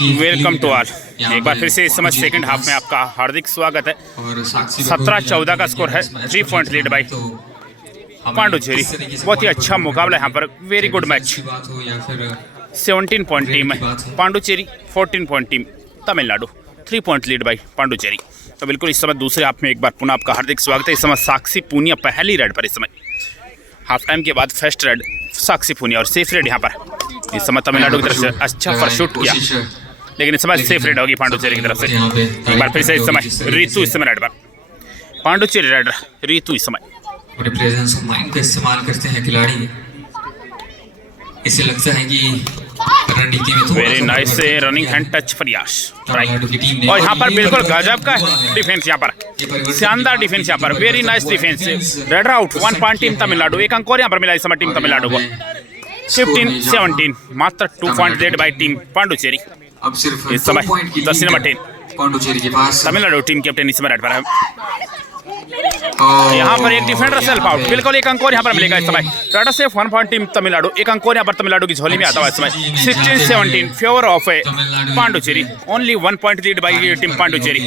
Welcome to all. एक बार फिर से इस समय सेकंड हाफ में आपका हार्दिक स्वागत है। 17-14 का स्कोर है, 3 पॉइंट लीड बाई पांडुचेरी। बहुत ही अच्छा मुकाबला है यहाँ पर, very good match. 17 point team है Puducherry, 14 point team Tamil Nadu, 3 point lead by Puducherry. तो बिल्कुल इस समय दूसरे हाफ में एक बार पुनः आपका हार्दिक स्वागत है। इस समय साक्षी पूनिया पहली रेड पर, इस समय हाफ टाइम के बाद फर्स्ट रेड साक्षी पूनिया और सेफ रेड यहाँ पर। इस समय तमिलनाडु की तरफ से अच्छा फर शूट किया, लेकिन इस समय सेफ रेड होगी पांडुचेरी की तरफ से। एक बार फिर से इस समय रीतू इस समय रेड पर, पांडुचेरी रेड रीतू इस समय अपने प्रेजेंस ऑफ माइंड का इस्तेमाल करते हैं खिलाड़ी। इसे लगता है कि रणनीति में very nice running hand touch for Yash right. और यहाँ पर बिल्कुल गजब का डिफेंस, यहाँ पर शानदार डिफेंस, यहाँ पर very nice defence. Red out 1 point team Tamil Nadu, एक अंक और यहाँ पर मिला इस समय टीम तमिलनाडु को। 15-17 मात्र 2 point led by team Puducherry. अब सिर्फ इस समय 10 नंबर 10 पांडुचेरी के पास तमिलनाडु टीम कैप्टन इस समय रेड पर है। यहाँ पर एक डिफेंडर सेल्फ आउट, बिल्कुल एक अंक और यहाँ पर मिलेगा इस समय। रेड से 1 पॉइंट टीम तमिलनाडु, एक अंक और यहाँ पर तमिलनाडु की झोली में आता हुआ इस समय। 16-17 favour of Puducherry, only 1 point lead by team Puducherry.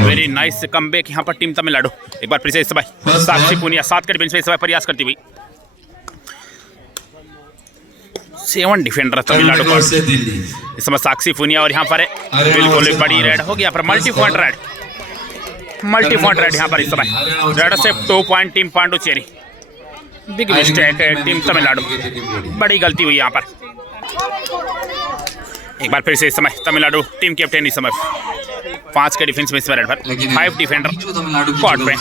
Very nice comeback यहाँ पर टीम तमिलनाडु। एक बार फिर से इस समय साक्षी पूनिया 7 के डिफेंस में इस समय प्रयास करती हुई। 7 डिफेंडर तमिलनाडु को इस समय साक्षी पूनिया, और यहाँ पर बिल्कुल बड़ी रेड हो गया पर multi point raid, multi point raid यहाँ पर इस समय। रेड से 2 point team Puducherry, big mistake है टीम तमिलनाडु, बड़ी गलती हुई यहाँ पर। एक बार फिर से इस समय तमिलनाडु टीम कैप्टन इस समय 5 के डिफेंस में इस समय रेड पर 5 डिफेंडर कोर्ट पे।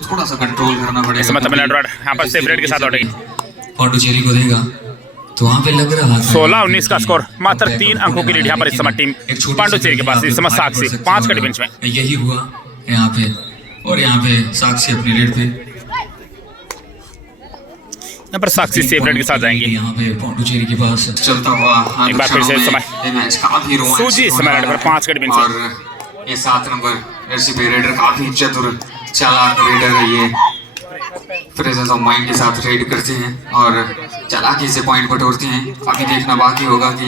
थोड़ा सा कंट्रोल करना पड़ेगा। इस समय तमिलनाडु रेड यहाँ पर सेफ रेड के साथ उठेगी। पांडुचेरी को देगा तो वहाँ पे लग रहा था 16-19 का स्कोर, मात्र 3 अंकों की लीड यहाँ पर इस समय टीम पांडुचेरी के पास। इस समय साक्षी 5 का डिफेंस में, यही हुआ यहाँ पे, और यहाँ पे साक्षी अपनी रेड पे, यहाँ पर साक्षी सेफ रेड के साथ जाएंगे। यहाँ पे पांडुचेरी के पास चलता हुआ एक बार फिर से इस समय सूजी इस समय रेड पर 5 का डिफेंस में। और ये 7 नंबर रेडर काफी चतुर चालाक रेडर है। ये प्रेजेंस ऑफ माइंड के साथ रेड करते हैं और चालाकी से पॉइंट बटोरते हैं। अभी देखना बाकी होगा कि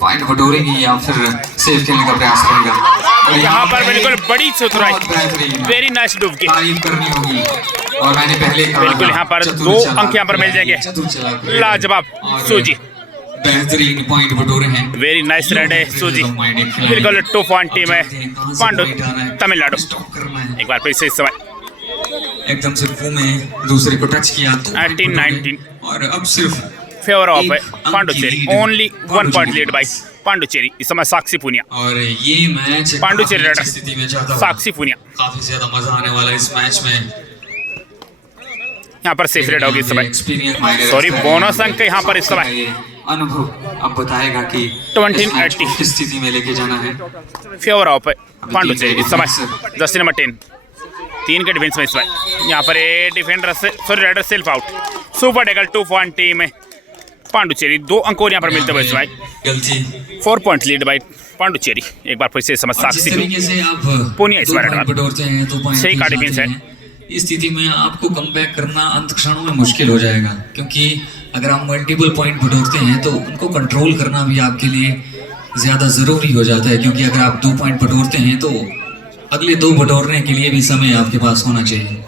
पॉइंट बटोरेंगे या फिर सेफ खेलने का प्रयास करेगा। यहाँ पर बिल्कुल बड़ी चतुराई, वेरी नाइस डुबकी, तारीफ करनी होगी। और मैंने पहले बिल्कुल यहाँ पर 2 अंक यहाँ पर मिल जाएंगे। लाजवाब सूजी, बेहतरीन पॉइंट बटोरे हैं। वेरी नाइस रेड है सूजी, बिल्कुल 2 पॉइंट टीम है पांडु तमिलनाडु। एक बार फिर से इस समय एकदम से मुंह में दूसरे को टच किया 18-19 और अब सिर्फ फेवर ऑफ है Puducherry, only 1 point lead by Puducherry. इस समय साक्षी पूनिया और ये मैच पांडुचेरी रेडर स्थिति में जाता साक्षी पूनिया, काफी ज्यादा मजा आने वाला है इस मैच में। यहाँ पर सेफ रेड होगी इस समय, सॉरी बोनस अंक यहाँ पर इस समय। अनुभव अब बताएगा कि 20-80 किस स्थिति में लेके जाना है। फेवर ऑफ है पांडुचेरी इस समय। 10 नंबर 10 3 के डिफेंस में इस समय। यहाँ पर ए डिफेंडर से sorry raider self out, super decal 2 point team है पांडुचेरी, 2 अंक और यहाँ पर मिलते हुए इस समय। गलती 4 पॉइंट लीड बाई पांडुचेरी। एक बार फिर से समझ साक्षी पूनिया इस बार बटोरते हैं तो 6 का डिफेंस है। इस स्थिति में आपको कमबैक करना अंत क्षणों में मुश्किल हो जाएगा, क्योंकि अगर आप मल्टीपल पॉइंट बटोरते हैं तो उनको कंट्रोल करना भी आपके लिए ज्यादा जरूरी हो जाता है। क्योंकि अगर आप 2 पॉइंट बटोरते हैं तो अगले 2 बटोरने के लिए भी समय आपके पास होना चाहिए।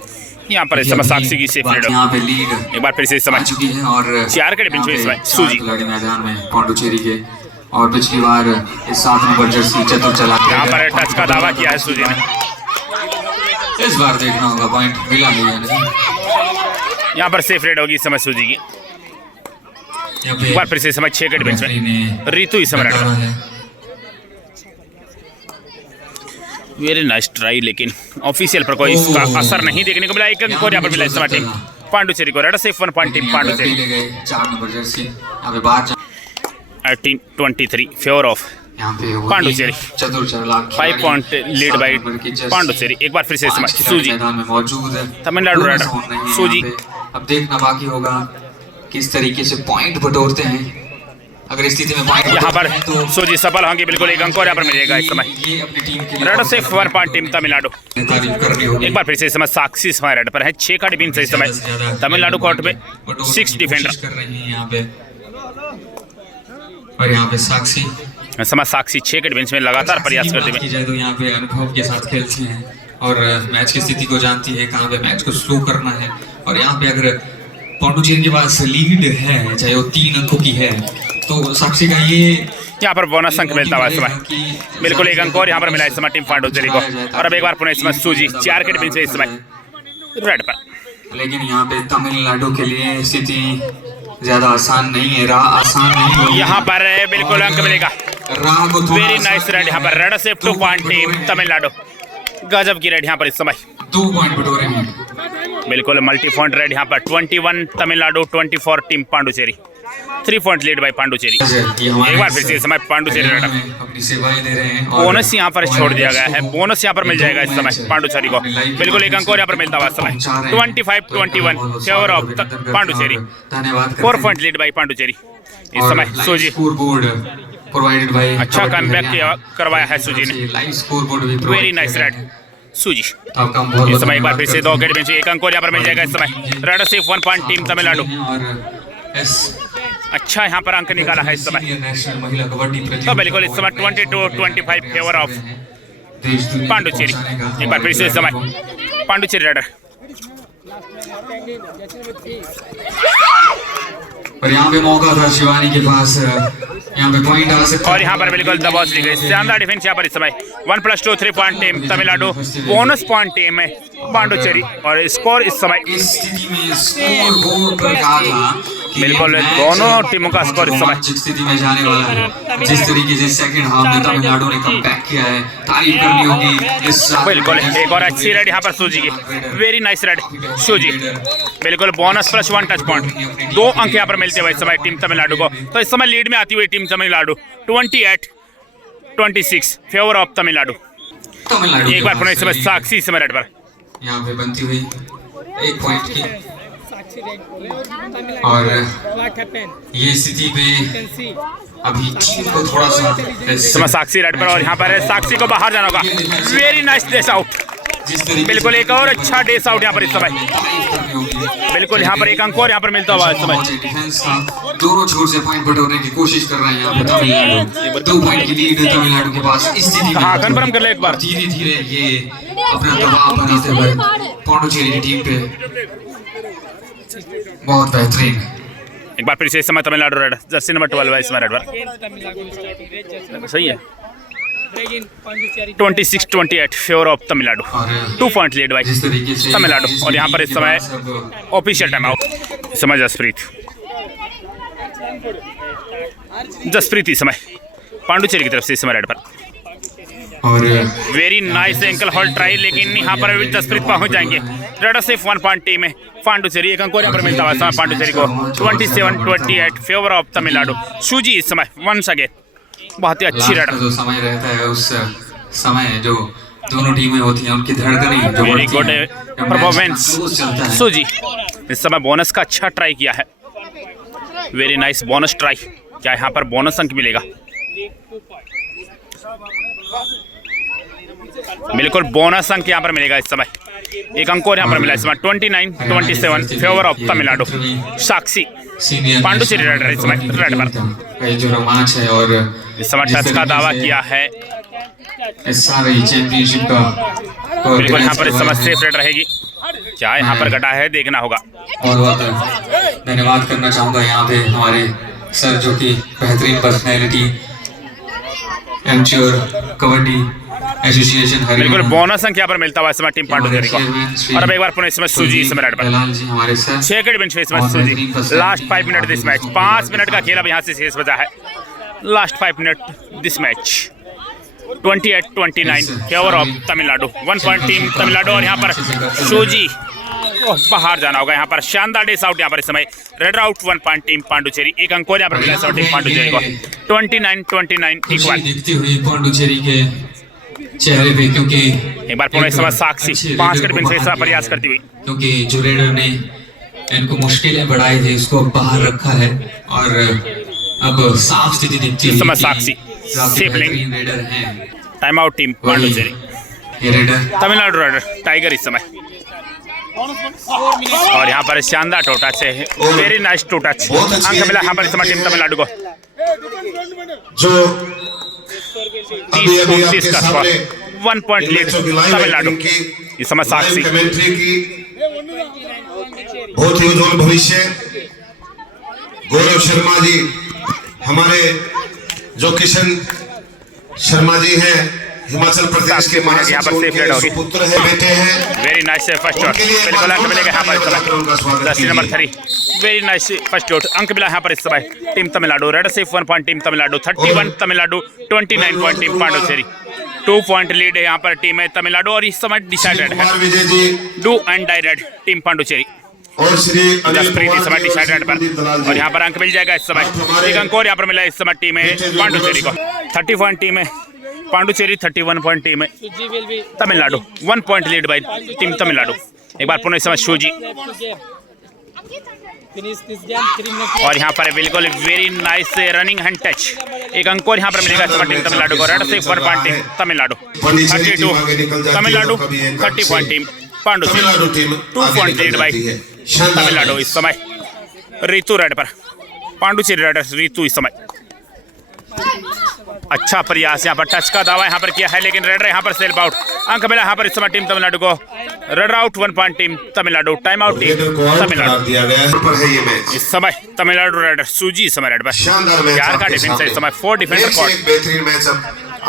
यहाँ पर इस समय साक्षी की सेफ रेड, यहाँ पे लीड एक बार फिर से इस समय चुकी है और 4 के डिफेंस में इस समय सूजी खिलाड़ी मैदान में पांडुचेरी के। और पिछली बार इस 7 नंबर जर्सी चतुर चला, यहाँ पर टच का दावा किया है सूजी ने। इस बार देखना होगा पॉइंट मिला नहीं। यहाँ पर सेफ रेड होगी इस समय सूजी की। एक बार फिर से इस समय 6 के डिफेंस में रीतू इस समय रेड। वेरी नाइस ट्राई, लेकिन ऑफिशियल पर कोई इसका असर नहीं देखने को मिला। एक अंक और यहाँ पर मिला इस समय टीम पांडुचेरी को। रेड से 1 point team Puducherry. 18-23 favour of Puducherry, 5 point lead by Puducherry. एक बार फिर से इस समय सूजी तमिलनाडु रेडर सूजी। अब देखना बाकी होगा किस तरीके से पॉइंट बटोरते हैं। अगर स्थिति में यहाँ पर सूजी सफल होंगे, बिल्कुल 1 अंक और यहाँ पर मिलेगा इस समय। रेड से 1 पॉइंट टीम तमिलनाडु। एक बार फिर से इस समय साक्षी इस समय रेड पर है, 6 का डिफेंस है इस समय तमिलनाडु कोर्ट में, 6 डिफेंडर। और यहाँ पे साक्षी इस समय साक्षी 6 विकेट बेंच में लगातार प्रयास करते हुए। की जाए तो यहाँ पे अनुभव के साथ खेलती हैं और मैच की स्थिति को जानती है, कहाँ पे मैच को स्लो करना है। और यहाँ पे अगर पांडुचेरी के पास लीड है, चाहे वो 3 अंकों की है, तो साक्षी का ये यहाँ पर बोनस अंक मिलता हुआ इस समय, बिल्कुल 1 अंक और यहाँ पर मिला इस समय टीम पांडुचेरी को। और अब एक बार पुनः इस समय सूजी 4 विकेट बेंच में इस समय रेड पर। लेकिन यहाँ पे तमिलनाडु के लिए स्थिति ज्यादा आसान नहीं है, राह आसान नहीं है। यहाँ पर बिल्कुल अंक मिलेगा, राह को वेरी नाइस रेड यहाँ पर, रेड से 2 पॉइंट टीम तमिलनाडु। गजब की रेड यहाँ पर इस समय, 2 पॉइंट बटोरे हैं। बिल्कुल मल्टी पॉइंट रेड यहाँ पर, 21 Tamil Nadu 24 team Puducherry. 3 point lead by Puducherry. एक बार फिर से इस समय पांडुचेरी रेड अपनी सेवाएं दे रहे हैं। बोनस यहाँ पर छोड़ दिया गया है, बोनस यहाँ पर मिल जाएगा इस समय पांडुचेरी को, बिल्कुल 1 अंक और यहाँ पर मिलता हुआ समय। 25-21 favour of Puducherry. 4 point lead by Puducherry इस समय। सूजी अच्छा कमबैक करवाया है सूजी ने, वेरी नाइस रेड सूजी। इस समय एक बार फिर से 2 विकेट बेंच, 1 अंक और यहाँ पर मिल जाएगा इस समय। रेड से 1 पॉइंट टीम तमिलनाडु। अच्छा यहाँ पर अंक निकाला है इस समय, तो बिल्कुल इस समय 22-25 फेवर ऑफ पांडुचेरी। एक बार फिर से इस समय पांडुचेरी रेडर। और यहाँ पे मौका था शिवानी के पास, यहाँ पे पॉइंट आ सकता है। और यहाँ पर बिल्कुल दबाव ली गई, शानदार डिफेंस यहाँ पर इस समय। 1+2 3 point team Tamil Nadu, bonus point team है पांडुचेरी। और स्कोर इस समय इस स्थिति में स्कोर बोर्ड पर कहा था बिल्कुल दोनों टीमों का स्कोर इस समय स्थिति में जाने वाला है। जिस तरीके से सेकंड हाफ में तमिलनाडु ने कमबैक किया है, तारीफ करनी होगी इस। बिल्कुल एक और अच्छी रेड यहाँ पर सूजी की, वेरी नाइस रेड सूजी। बिल्कुल बोनस +1 टच पॉइंट, 2 अंक यहाँ पर मिलते हुए इस समय टीम तमिलनाडु को। तो इस समय लीड में आती हुई team Tamil Nadu 28-26 favour of Tamil Nadu. एक बार पुनः इस समय साक्षी इस समय रेड पर, यहाँ पे बनती हुई 1 पॉइंट की। और ये स्थिति पे अभी टीम को थोड़ा सा साक्षी रेड पर, और यहाँ पर साक्षी को बाहर जाना होगा। वेरी नाइस डेस आउट, बिल्कुल एक और अच्छा डेस आउट यहाँ पर इस समय। बिल्कुल यहाँ पर 1 अंक और यहाँ पर मिलता हुआ इस समय। डिफेंस का दोनों छोर से पॉइंट बटोरने की कोशिश कर रहे हैं यहाँ पे तमिलनाडु। 2 पॉइंट की लीड है तमिलनाडु के पास इस स्थिति में। हाँ कंफर्म कर ले एक बार। धीरे धीरे ये अपना दबाव बनाते हुए पांडुचेरी की टीम पे बहुत बेहतरीन। एक बार फिर से इस समय तमिलनाडु रेड, जर्सी नंबर 12 इस समय रेड पर, सही है। 26-28 favour of Tamil Nadu, 2 point lead by Tamil Nadu. और यहाँ पर इस समय ऑफिशियल टाइम आउट इस समय जसप्रीत इस समय पांडुचेरी की तरफ से इस समय रेड पर। और very nice ankle hold try, लेकिन यहाँ पर भी जसप्रीत पहुंच जाएंगे। रेड से 1 पॉइंट टीम है पांडुचेरी, 1 अंक और यहाँ पर मिलता हुआ समय पांडुचेरी को। 27-28 फेवर ऑफ तमिलनाडु। सूजी इस समय वंस अगेन बहुत ही अच्छी रेड। जो समय रहता है उस समय जो दोनों टीमें होती हैं उनकी धड़कनें जो वेरी गुड परफॉर्मेंस सूजी। इस समय बोनस का अच्छा ट्राई किया है, वेरी नाइस बोनस ट्राई। क्या यहाँ पर बोनस अंक मिलेगा? बिल्कुल बोनस अंक यहाँ पर मिलेगा इस समय। 1 अंक और यहाँ पर मिला इस समय। 29-27 favour of Tamil Nadu. Sakshi Puducherry raider इस समय रेड पर। जो रोमांच है और इस समय टच का दावा किया है, इस सारे चैंपियनशिप का बिल्कुल यहाँ पर इस समय सेफ रेड रहेगी। क्या यहाँ पर घटा है देखना होगा। और बहुत धन्यवाद करना चाहूँगा यहाँ पे हमारे सर जो कि बेहतरीन पर्सनैलिटी एमच्योर कबड्डी एसोसिएशन। बिल्कुल बोनस अंक यहाँ पर मिलता हुआ इस समय टीम पांडुचेरी को। और अब एक बार पुनः इसमें सूजी इस समय रेड पर। 6 विकेट बेंच पे इसमें सूजी। Last 5 minute this match, 5 minute का खेल अब यहाँ से शेष बचा है। Last 5 minute this match. 28-29 favour of Tamil Nadu, 1 point team Tamil Nadu. और यहाँ पर सूजी बाहर जाना होगा। यहाँ पर शानदार डेस आउट यहाँ पर इस समय। Raid out 1 point team Puducherry, 1 अंक और यहाँ पर मिला टीम पांडुचेरी को। 29-29 इक्वल दिखती हुई पांडुचेरी के चेहरे पे, क्योंकि एक बार पुनः इस समय साक्षी 5 विकेट बेंच से प्रयास करती हुई, क्योंकि जो रेडर ने इनको मुश्किलें बढ़ाई थी उसको बाहर रखा है और अब साफ स्थिति दिखती है। इस समय साक्षी सेफलिंग रेडर हैं। Time out team Puducherry. ये रेडर तमिलनाडु रेडर टाइगर इस समय। और यहाँ पर शानदार टू टच है, वेरी नाइस टू टच। अंक मिला यहाँ पर इस समय टीम तमिलनाडु को। जो 30-29 का स्कोर, 1 पॉइंट लीड तमिलनाडु। इस समय साक्षी कमेंट्री की बहुत ही उज्जवल भविष्य गौरव शर्मा जी, हमारे जो किशन शर्मा जी हैं हिमाचल प्रदेश के यहाँ पर सेफ रेड होगी, पुत्र है, बेटे हैं। वेरी नाइस फर्स्ट शॉट, बिल्कुल अंक मिलेगा यहाँ पर इस समय। Jersey number 3, very nice first shot, अंक मिला यहाँ पर इस समय टीम तमिलनाडु। रेड सिर्फ 1 point team Tamil Nadu, 31 Tamil Nadu, 29 point team Puducherry. 2 point lead है यहाँ पर टीम है तमिलनाडु और इस समय डिसाइडेड है Vijay ji do and die raid team Puducherry. और श्री जसप्रीत इस समय डिसाइडेड पर और यहाँ पर अंक मिल जाएगा इस समय। एक अंक और यहाँ पर मिला इस समय टीम है पांडुचेरी को। 30 पॉइंट टीम है पांडुचेरी, 31 पॉइंट टीम है Tamil Nadu. 1 point lead by team Tamil Nadu. एक बार पुनः इस समय शूजी और यहाँ पर बिल्कुल very nice running hand touch. एक अंक और यहाँ पर मिलेगा इस समय टीम तमिलनाडु को। रेड से 1 point team Tamil Nadu, 32 Tamil Nadu, 30 point team Puducherry. 2 point lead by Tamil Nadu. इस समय ऋतु रेड पर, पांडुचेरी रेड ऋतु इस समय। अच्छा प्रयास यहाँ पर, टच का दावा यहाँ पर किया है लेकिन रेडर यहाँ पर सेल्फ आउट। अंक मिला यहाँ पर इस समय टीम तमिलनाडु को। Raider out, 1 point team Tamil Nadu. Time out team Tamil Nadu. इस समय तमिलनाडु रेडर सूजी इस समय रेड पर। यार का डिफेंस है इस समय, 4 डिफेंडर कॉर्ड। बेहतरीन मैच अब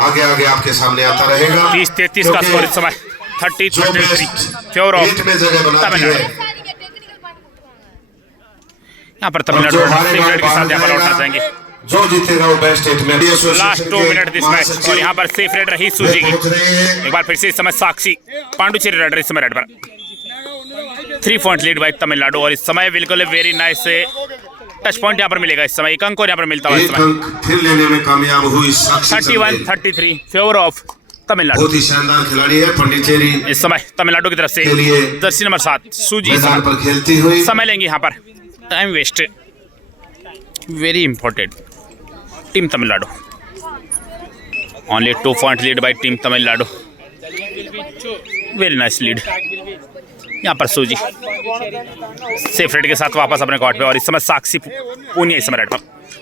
आगे आगे आपके सामने आता रहेगा। 30-33 का स्कोर इस समय, 30-33 फेवर ऑफ तमिलनाडु। यहाँ पर तमिलनाडु रेड के साथ यहाँ पर लौटना चाहेंगे। जो जीतेगा वो बेस्ट स्टेट में। लास्ट 2 मिनट दिस मैच और यहाँ पर सेफ रेड रही सूजी की। एक बार फिर से इस समय साक्षी, पांडुचेरी रेडर इस समय रेड पर। 3 पॉइंट लीड बाय तमिलनाडु और इस समय बिल्कुल वेरी नाइस टच पॉइंट यहाँ पर मिलेगा इस समय। एक अंक और यहाँ पर मिलता हुआ इस समय। फिर लेने में कामयाब हुई साक्षी। 31-33 फेवर ऑफ तमिलनाडु। बहुत ही शानदार खिलाड़ी है पांडिचेरी इस समय तमिलनाडु की तरफ से जर्सी नंबर 7 सूजी मैदान पर खेलती हुई। समय लेंगे यहाँ पर। Time waste, very important team Tamil Nadu. Only 2 point lead by team Tamil Nadu. Very nice lead यहाँ पर सूजी सेफ रेड के साथ वापस अपने कोर्ट पे और इस समय साक्षी पूनिया इस समय रेड पर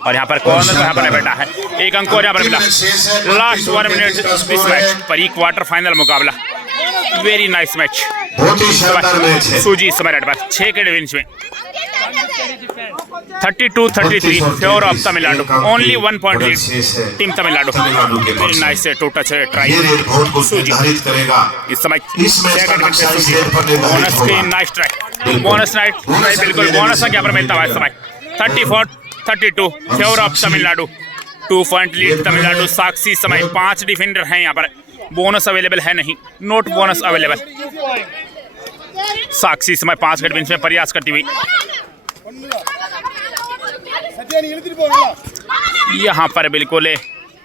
और यहाँ पर कॉर्नर यहाँ पर बैठा है। एक अंक और यहाँ पर मिला। Last 1 minute this match, pre quarter final मुकाबला। वेरी नाइस मैच, बहुत ही शानदार मैच है। सूजी इस समय रेड पर 6 के डिफेंस में। 32-33 favour of Tamil Nadu. Only 1 point lead team Tamil Nadu. Very nice to touch try सूजी इस समय। बोनस की nice try, bonus nice try, बिल्कुल बोनस यहाँ पर मिलता हुआ इस समय। 34-32 favour of Tamil Nadu. 2 point lead Tamil Nadu. Sakshi इस समय 5 डिफेंडर हैं यहाँ पर। बोनस अवेलेबल है नहीं, नोट बोनस अवेलेबल। साक्षी इस समय 5 के डिफेंस में प्रयास करती हुई। यहाँ पर बिल्कुल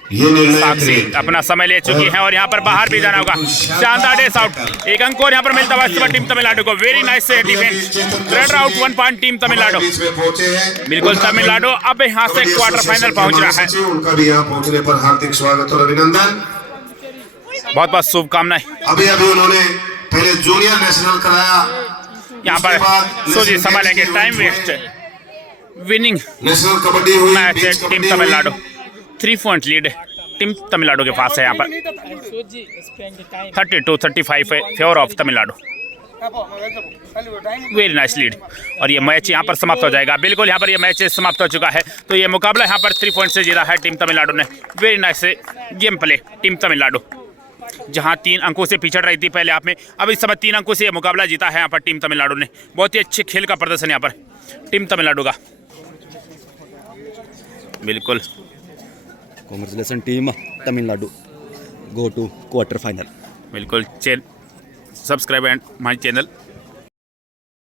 साक्षी अपना समय ले चुकी है और यहाँ पर बाहर भी जाना होगा। शानदार डेस आउट, एक अंक और यहाँ पर मिलता हुआ टीम तमिलनाडु को। Very nice defence. Red out, 1 point team Tamil Nadu. बिल्कुल तमिलनाडु अब यहाँ से क्वार्टर फाइनल पहुंच रहा है। उनका भी यहाँ पहुंचने पर हार्दिक स्वागत और अभिनंदन। बहुत बहुत शुभकामनाएं। अभी उन्होंने पहले जूनियर नेशनल कराया, यहाँ पर सोचिए समय लेंगे। Time waste. Winning national kabaddi हुई match team Tamil Nadu. 3 point lead team Tamil Nadu के पास है यहाँ पर। 32-35 favour of Tamil Nadu. Very nice lead और ये मैच यहाँ पर समाप्त हो जाएगा। बिल्कुल यहाँ पर ये मैच समाप्त हो चुका है। तो ये मुकाबला यहाँ पर 3 पॉइंट से जीता है टीम तमिलनाडु ने। Very nice game play team Tamil Nadu, जहां 3 अंकों से पिछड़ रही थी पहले आप में, अब इस समय 3 अंकों से ये मुकाबला जीता है यहाँ पर टीम तमिलनाडु ने। बहुत ही अच्छे खेल का प्रदर्शन यहाँ पर टीम तमिलनाडु का। बिल्कुल congratulation team Tamil Nadu, go to quarter final. बिल्कुल सब्सक्राइब एंड माय चैनल।